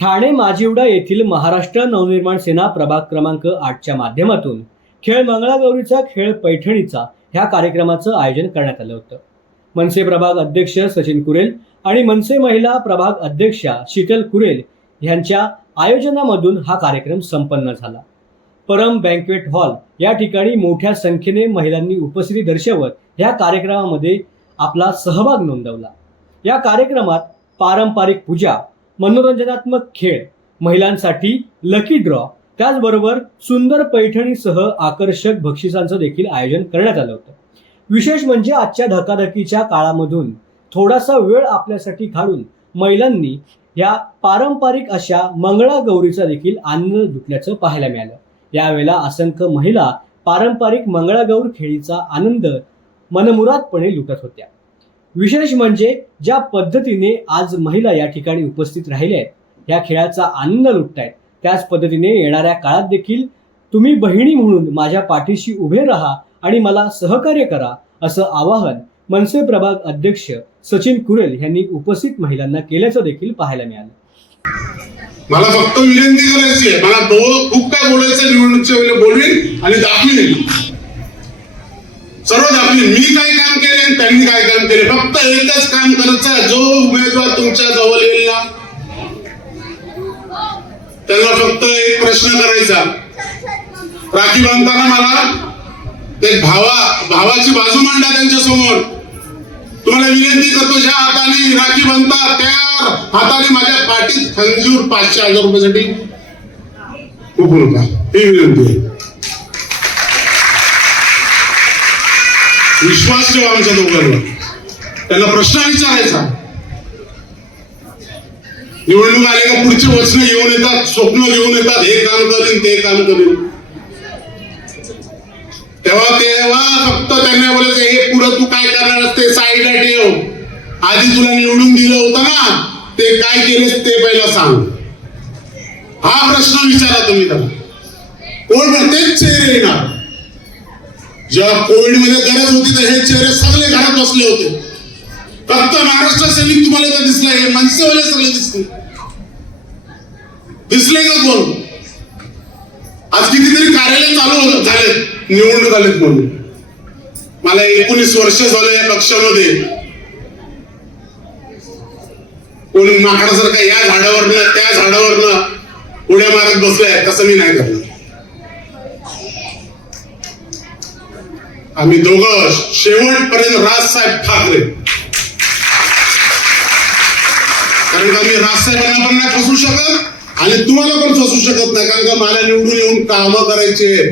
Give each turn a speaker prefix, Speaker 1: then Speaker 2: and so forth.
Speaker 1: ठाणे माजिवडा येथील महाराष्ट्र नवनिर्माण सेना प्रभाग क्रमांक आठच्या माध्यमातून खेळ मंगळागौरीचा खेळ पैठणीचा ह्या कार्यक्रमाचं आयोजन करण्यात आलं होतं. मनसे प्रभाग अध्यक्ष सचिन कुरेल आणि मनसे महिला प्रभाग अध्यक्षा शीतल कुरेल यांच्या आयोजनामधून हा कार्यक्रम संपन्न झाला. परम बँकवेट हॉल या ठिकाणी मोठ्या संख्येने महिलांनी उपस्थिती दर्शवत या कार्यक्रमामध्ये आपला सहभाग नोंदवला. या कार्यक्रमात पारंपरिक पूजा मनोरंजनात्मक खेळ महिलांसाठी लकी ड्रॉ त्याचबरोबर सुंदर पैठणीसह आकर्षक बक्षिसांचं देखील आयोजन करण्यात आलं होतं. विशेष म्हणजे आजच्या धकाधकीच्या काळामधून थोडासा वेळ आपल्यासाठी काढून महिलांनी या पारंपरिक अशा मंगळागौरीचा देखील आनंद लुटल्याचं पाहायला मिळालं. यावेळेला असंख्य महिला पारंपरिक मंगळागौर खेळीचा आनंद मनमुरादपणे लुटत होत्या. विशेष म्हणजे ज्या पद्धतीने आज महिला या ठिकाणी उपस्थित राहिल्या आहेत या खेळाचा आनंद लुटतायत. त्याच पद्धतीने येणाऱ्या काळात देखील तुम्ही बहिणी म्हणून माझ्या पाठीशी उभे राहा आणि मला सहकार्य करा असं आवाहन मनसे प्रभाग अध्यक्ष सचिन कुरेल यांनी उपस्थित महिलांना केल्याचं देखील पाहायला मिळालं.
Speaker 2: मला फक्त विनंती करायची आहे. मला खूप काय बोलायचं निवडणुकीच्या वेळेला बोलवीन आणि दाखवीन. आणि मी काय काम केले आणि त्यांनी काय काम केले? फक्त एकच काम करायचं जो. उमेदवार तुमच्या जवळ येईल ना त्यांना फक्त एक प्रश्न करायचा. राखी बांधताना मला ते भावा भावाची बाजू मांडा त्यांच्यासमोर. तुम्हाला विनंती करतो ज्या हाताने राखी बांधता त्या हाताने माझ्या पाठीत खंजूर पाचशे हजार रुपयासाठी खूप ही विनंती आहे. विश्वास आमच्या दोघांना त्यांना प्रश्न विचारायचा. निवडणूक आले का पुढचे वचन घेऊन येतात स्वप्न घेऊन येतात हे काम करीन ते काम करीन तेव्हा तेव्हा फक्त त्यांना बोलायचं हे पुढं तू काय करणार असते साईडला ठेव. आधी तुला निवडून दिलं होतं ना ते काय केलेस ते पहिला सांग. हा प्रश्न विचारा तुम्ही त्याला. कोण तेच चेहरे येणार. जेव्हा कोविडमध्ये गरज होती तर हे चेहरे सगळे घरात बसले होते. फक्त महाराष्ट्र सैनिक तुम्हाला इथं दिसले हे मनसेवाले सगळे दिसले दिसले का कोण? आज कितीतरी कार्यालय चालू होत झालेत निवडणूक आलेत म्हणून. मला एकोणीस वर्ष झालं या पक्षामध्ये. कोणी माकडासारखा या झाडावरनं त्या झाडावरनं उड्या मारत बसलाय तसं मी नाही करणार. आम्ही दोघं शेवटपर्यंत राजसाहेब ठाकरे. कारण का मी राजसाहेबांना पण नाही फसू शकत आणि तुम्हाला पण फसू शकत नाही. कारण का मला निवडून येऊन कामं करायचे.